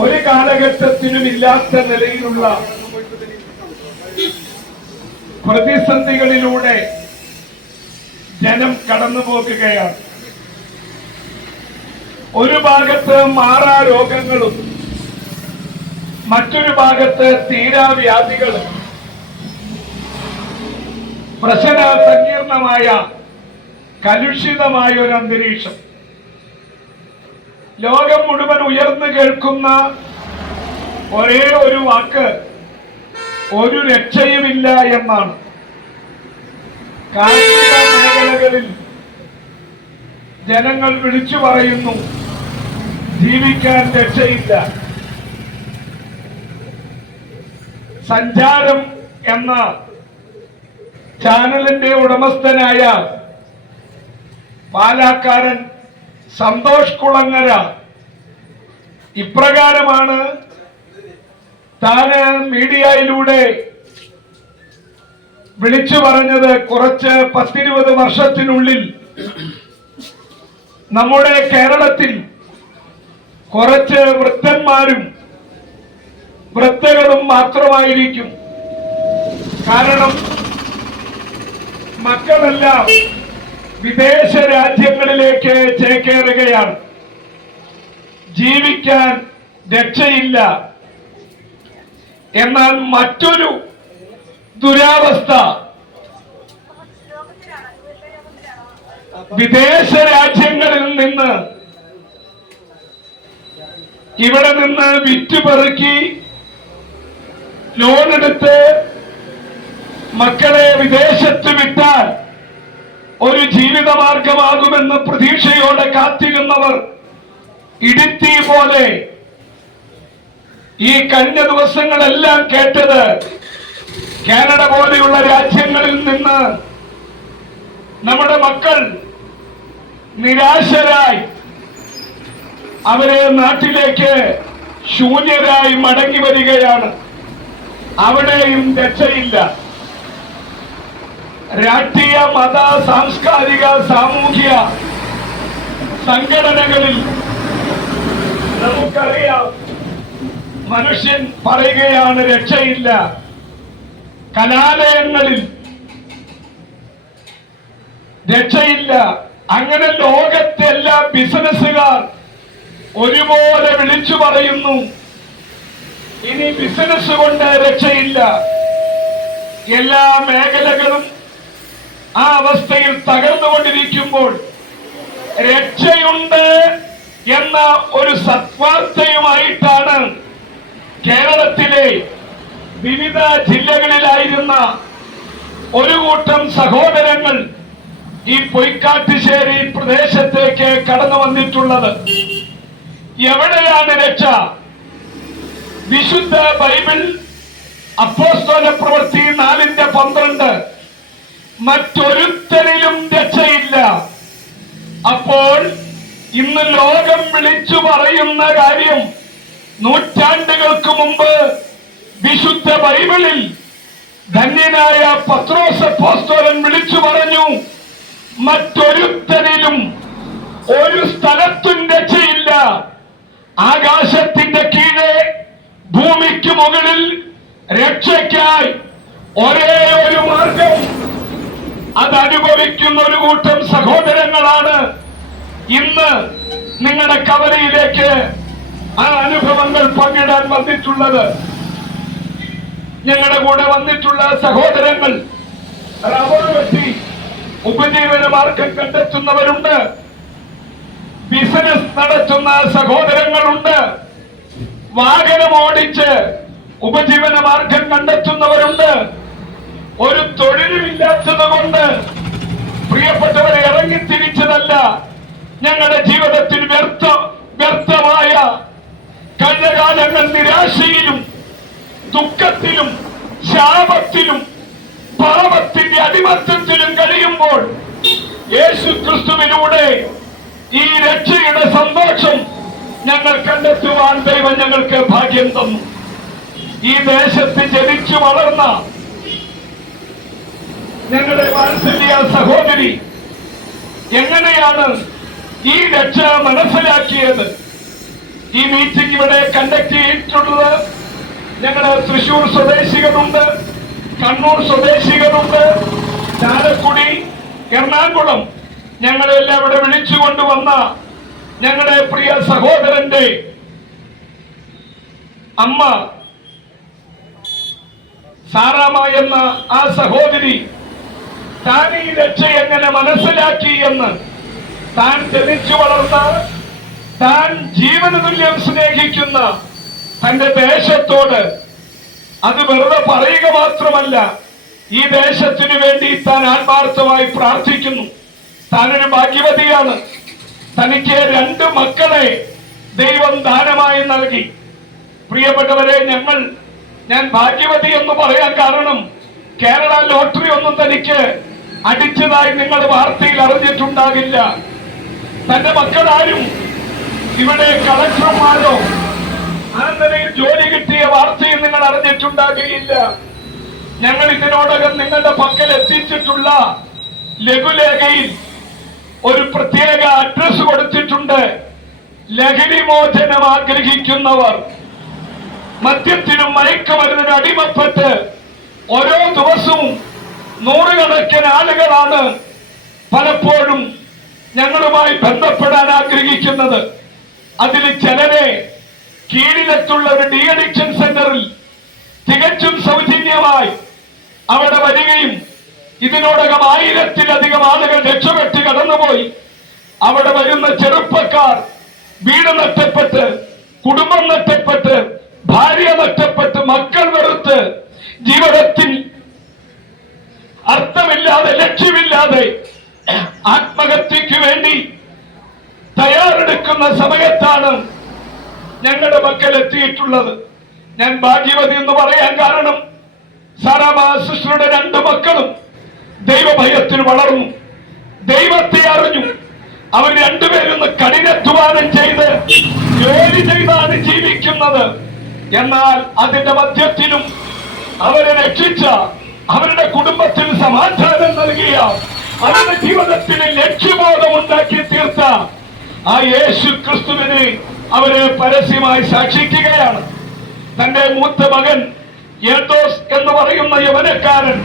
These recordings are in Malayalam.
ഒരു കാലഘട്ടത്തിനും ഇല്ലാത്ത നിലയിലുള്ള പ്രതിസന്ധികളിലൂടെ ജനം കടന്നു പോകുകയാണ്. ഒരു ഭാഗത്ത് മാറാ രോഗങ്ങളും മറ്റൊരു ഭാഗത്ത് തീരാവ്യാധികളും പ്രശ്ന സങ്കീർണമായ കലുഷിതമായ ഒരു അന്തരീക്ഷം. ലോകം മുഴുവൻ ഉയർന്നു കേൾക്കുന്ന ഒരേ ഒരു വാക്ക് ഒരു രക്ഷയുമില്ല എന്നാണ്. കാർഷിക മേഖലകളിൽ ജനങ്ങൾ വിളിച്ചു പറയുന്നു ജീവിക്കാൻ രക്ഷയില്ല. സഞ്ചാരം എന്ന ചാനലിന്റെ ഉടമസ്ഥനായ പാലാക്കാരൻ സന്തോഷ് കുളങ്ങര. ഇപ്രകാരമാണ് താന് മീഡിയയിലൂടെ വിളിച്ചു പറഞ്ഞത് കുറച്ച് പത്തിരുപത് വർഷത്തിനുള്ളിൽ. നമ്മുടെ കേരളത്തിൽ കുറച്ച് വൃദ്ധന്മാരും വൃദ്ധകളും മാത്രമായിരിക്കും. കാരണം മക്കളെല്ലാം വിദേശ രാജ്യങ്ങളിലേക്ക് ചേക്കേറുകയാണ്. ജീവിക്കാൻ രക്ഷയില്ല. എന്നാൽ മറ്റൊരു ദുരാവസ്ഥ. വിദേശ രാജ്യങ്ങളിൽ നിന്ന് ഇവിടെ നിന്ന് വിറ്റുപെറുക്കി ലോൺ എടുത്ത് മക്കളെ വിദേശത്ത് വിട്ടാൽ ഒരു ജീവിതമാർഗമാകുമെന്ന് പ്രതീക്ഷയോടെ കാത്തിരുന്നവർ ഇടുത്തി പോലെ ഈ കഴിഞ്ഞ ദിവസങ്ങളെല്ലാം കേട്ടത് കാനഡ പോലെയുള്ള രാജ്യങ്ങളിൽ നിന്ന് നമ്മുടെ മക്കൾ നിരാശരായി അവരെ നാട്ടിലേക്ക് ശൂന്യരായി മടങ്ങി വരികയാണ്. അവിടെയും രക്ഷയില്ല. രാഷ്ട്രീയ മത സാംസ്കാരിക സാമൂഹ്യ സംഘടനകളിൽ നമുക്കറിയാം മനുഷ്യൻ പറയുകയാണ് രക്ഷയില്ല. കലാലയങ്ങളിൽ രക്ഷയില്ല. അങ്ങനെ ലോകത്തെ എല്ലാ ബിസിനസ്സുകാർ ഒരുപോലെ വിളിച്ചു പറയുന്നു. ഇനി ബിസിനസ് കൊണ്ട് രക്ഷയില്ല. എല്ലാ മേഖലകളും ആ അവസ്ഥയിൽ തകർന്നുകൊണ്ടിരിക്കുമ്പോൾ രക്ഷയുണ്ട് എന്ന ഒരു സത്വാർത്ഥയുമായിട്ടാണ് കേരളത്തിലെ വിവിധ ജില്ലകളിലായിരുന്ന ഒരു കൂട്ടം സഹോദരങ്ങൾ ഈ പൊയ്ക്കാട്ടുശ്ശേരി പ്രദേശത്തേക്ക് കടന്നു വന്നിട്ടുള്ളത്. എവിടെയാണ് രക്ഷ? വിശുദ്ധ ബൈബിൾ അപ്പോസ്തോല പ്രവൃത്തി നാലിന്റെ പന്ത്രണ്ട് മറ്റൊരുത്തരിലും രക്ഷയില്ല. അപ്പോൾ ഇന്ന് ലോകം വിളിച്ചു പറയുന്ന കാര്യം നൂറ്റാണ്ടുകൾക്ക് മുമ്പ് വിശുദ്ധ ബൈബിളിൽ ധന്യനായ പത്രോസ് പോസ്റ്റോലൻ വിളിച്ചു പറഞ്ഞു മറ്റൊരുത്തരിലും ഒരു സ്ഥലത്തും രക്ഷയില്ല. ആകാശത്തിന്റെ കീഴെ ഭൂമിക്ക് മുകളിൽ രക്ഷയ്ക്കായി ഒരേ ഒരു മാർഗം അത് അനുഭവിക്കുന്ന ഒരു കൂട്ടം സഹോദരങ്ങളാണ്. ഇന്ന് നിങ്ങളുടെ കവലയിലേക്ക് ആ അനുഭവങ്ങൾ പങ്കിടാൻ വന്നിട്ടുള്ളത്. ഞങ്ങളുടെ കൂടെ വന്നിട്ടുള്ള സഹോദരങ്ങൾ വെട്ടി ഉപജീവന മാർഗം കണ്ടെത്തുന്നവരുണ്ട്. ബിസിനസ് നടത്തുന്ന സഹോദരങ്ങളുണ്ട്. വാഹനം ഓടിച്ച് ഉപജീവന മാർഗം കണ്ടെത്തുന്നവരുണ്ട്. ഒരു തൊഴിലുമില്ലാത്തത് കൊണ്ട് പ്രിയപ്പെട്ടവരെ ഇറങ്ങി തിരിച്ചതല്ല ഞങ്ങളുടെ ജീവിതത്തിൽ വ്യർത്ഥ വ്യർത്ഥമായ കഴിഞ്ഞ നിരാശയിലും ദുഃഖത്തിലും ശാപത്തിലും പാപത്തിന്റെ അടിമത്തത്തിലും കഴിയുമ്പോൾ യേശു ക്രിസ്തുവിലൂടെ ഈ രക്ഷയുടെ സന്തോഷം ഞങ്ങൾ കണ്ടെത്തുവാൻ ദൈവം ഞങ്ങൾക്ക് ഭാഗ്യം തന്നു. ഈ ദേശത്ത് ജനിച്ചു വളർന്ന ഞങ്ങളുടെ വാത്സല്യ സഹോദരി എങ്ങനെയാണ് ഈ രക്ഷ മനസ്സിലാക്കിയത്? ഈ മീറ്റിംഗ് ഇവിടെ കണ്ടക്ട് ചെയ്തിട്ടുള്ളത് ഞങ്ങളുടെ തൃശൂർ സ്വദേശികളുണ്ട് കണ്ണൂർ സ്വദേശികളുണ്ട്. ചാലക്കുടി എറണാകുളം ഞങ്ങളെല്ലാം ഇവിടെ വിളിച്ചു കൊണ്ടുവന്ന ഞങ്ങളുടെ പ്രിയ സഹോദരന്റെ അമ്മ സാറാമ എന്ന ആ സഹോദരി താൻ ഈ രക്ഷ എങ്ങനെ മനസ്സിലാക്കി എന്ന് താൻ ജനിച്ചു വളർന്ന താൻ ജീവന തുല്യം സ്നേഹിക്കുന്ന തന്റെ ദേശത്തോട് അത് വെറുതെ പറയുക മാത്രമല്ല ഈ ദേശത്തിനു വേണ്ടി താൻ ആത്മാർത്ഥമായി പ്രാർത്ഥിക്കുന്നു. താനൊരു ഭാഗ്യവതിയാണ്. തനിക്ക് രണ്ട് മക്കളെ ദൈവം ദാനമായി നൽകി. പ്രിയപ്പെട്ടവരെ ഞങ്ങൾ ഞാൻ ഭാഗ്യവതി എന്ന് പറയാൻ കാരണം കേരള ലോട്ടറി ഒന്നും തനിക്ക് അടിച്ചതായി നിങ്ങൾ വാർത്തയിൽ അറിഞ്ഞിട്ടുണ്ടാകില്ല. തന്റെ മക്കളാരും ഇവിടെ കളക്ടർമാരോ ആ നിലയിൽ ജോലി കിട്ടിയ വാർത്തയും നിങ്ങൾ അറിഞ്ഞിട്ടുണ്ടാകുകയില്ല ഞങ്ങൾ ഇതിനോടകം നിങ്ങളുടെ പക്കൽ എത്തിച്ചിട്ടുള്ള ലഘുലേഖയിൽ ഒരു പ്രത്യേക അഡ്രസ് കൊടുത്തിട്ടുണ്ട്. ലഹരി മോചനം ആഗ്രഹിക്കുന്നവർ. മദ്യത്തിനും മയക്കുമരുന്നിനും അടിമപ്പെട്ട് ഓരോ ദിവസവും നൂറുകണക്കിന് ആളുകളാണ് പലപ്പോഴും ഞങ്ങളുമായി ബന്ധപ്പെടാൻ ആഗ്രഹിക്കുന്നത്. അതിൽ ചിലരെ കീഴിലെത്തുള്ള ഒരു ഡി അഡിക്ഷൻ സെന്ററിൽ തികച്ചും സൗജന്യമായി അവിടെ വരികയും ഇതിനോടകം ആയിരത്തിലധികം ആളുകൾ രക്ഷപ്പെട്ട് കടന്നുപോയി. അവിടെ വരുന്ന ചെറുപ്പക്കാർ വീട് നഷ്ടപ്പെട്ട് കുടുംബം നഷ്ടപ്പെട്ട് ഭാര്യ നഷ്ടപ്പെട്ട് മക്കൾ വെറുത്ത് ജീവിതത്തിൽ ഞങ്ങളുടെ മക്കൾ എത്തിയിട്ടുള്ളത്. ഞാൻ ഭാഗ്യവതി എന്ന് പറയാൻ കാരണം സിസ്റ്ററുടെ രണ്ട് മക്കളും ദൈവഭയത്തിൽ വളർന്നു. ദൈവത്തെ അറിഞ്ഞു. അവർ രണ്ടുപേരും കഠിനധ്വാനം ചെയ്ത് ജോലി ചെയ്താണ് ജീവിക്കുന്നത്. എന്നാൽ അതിന്റെ മധ്യത്തിലും അവരെ രക്ഷിച്ച അവരുടെ കുടുംബത്തിൽ സമാധാനം നൽകിയ അവരുടെ ജീവിതത്തിന് ലക്ഷ്യബോധം ഉണ്ടാക്കി തീർത്ത ആ യേശു ക്രിസ്തുവിനെ അവർ പരസ്യമായി സാക്ഷിക്കുകയാണ്. തന്റെ മൂത്ത മകൻ ഏത്തോസ് എന്ന് പറയുന്ന യവനക്കാരൻ.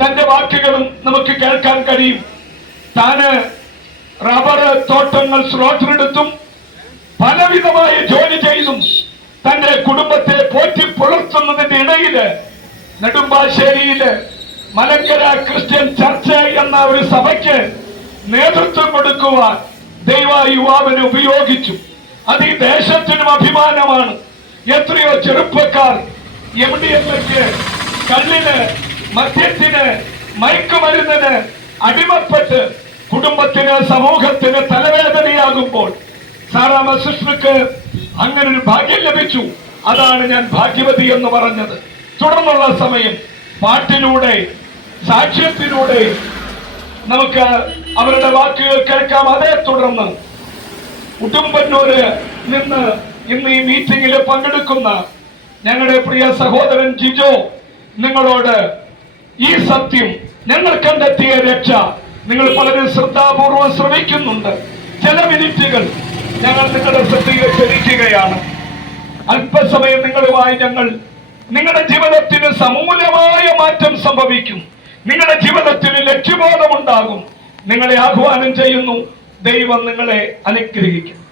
തന്റെ വാക്കുകളും നമുക്ക് കേൾക്കാൻ കഴിയും. താന് റബ്ബർ തോട്ടങ്ങൾ സ്ലോട്ടിലെടുത്തും പലവിധമായ ജോലി ചെയ്തും തന്റെ കുടുംബത്തെ പോറ്റി പുലർത്തുന്നതിന്റെ ഇടയിൽ നെടുമ്പാശ്ശേരിയിൽ മലങ്കര ക്രിസ്ത്യൻ ചർച്ച് എന്ന ഒരു സഭയ്ക്ക് നേതൃത്വം കൊടുക്കുവാൻ ദൈവ യുവാവിനെ ഉപയോഗിച്ചു. അത് ഈ ദേശത്തിനും അഭിമാനമാണ്. എത്രയോ ചെറുപ്പക്കാർ എം ഡി എം എക്ക് കള്ളിന് മദ്യത്തിന് മയക്കുമരുന്നിന് അടിമപ്പെട്ട് കുടുംബത്തിന് സമൂഹത്തിന് തലവേദനയാകുമ്പോൾ സാറാമ സിസ്റ്റർക്ക് അങ്ങനെ ഒരു ഭാഗ്യം ലഭിച്ചു. അതാണ് ഞാൻ ഭാഗ്യവതി എന്ന് പറഞ്ഞത്. തുടർന്നുള്ള സമയം പാട്ടിലൂടെ സാക്ഷ്യത്തിലൂടെ നമുക്ക് അവരുടെ വാക്കുകൾ കേൾക്കാം. അതേ തുടർന്ന് ഉടുമ്പന്നൂര് നിന്ന് ഇന്ന് ഈ മീറ്റിംഗിൽ പങ്കെടുക്കുന്ന ഞങ്ങളുടെ പ്രിയ സഹോദരൻ ജിജോ നിങ്ങളോട് ഈ സത്യം ഞങ്ങൾ കണ്ടെത്തിയ രക്ഷ നിങ്ങൾ വളരെ ശ്രദ്ധാപൂർവം ശ്രമിക്കുന്നുണ്ട്. ചില മിനിറ്റുകൾ ഞങ്ങൾ നിങ്ങളുടെ ശ്രദ്ധയിൽ ക്ഷണിക്കുകയാണ് അല്പസമയം നിങ്ങളുമായി ഞങ്ങൾ നിങ്ങളുടെ ജീവിതത്തിന് സമൂലമായ മാറ്റം സംഭവിക്കും. നിങ്ങളുടെ ജീവിതത്തിന് ലക്ഷ്യബോധമുണ്ടാകും. നിങ്ങളെ ആഹ്വാനം ചെയ്യുന്നു. ദൈവം നിങ്ങളെ അനുഗ്രഹിക്കും.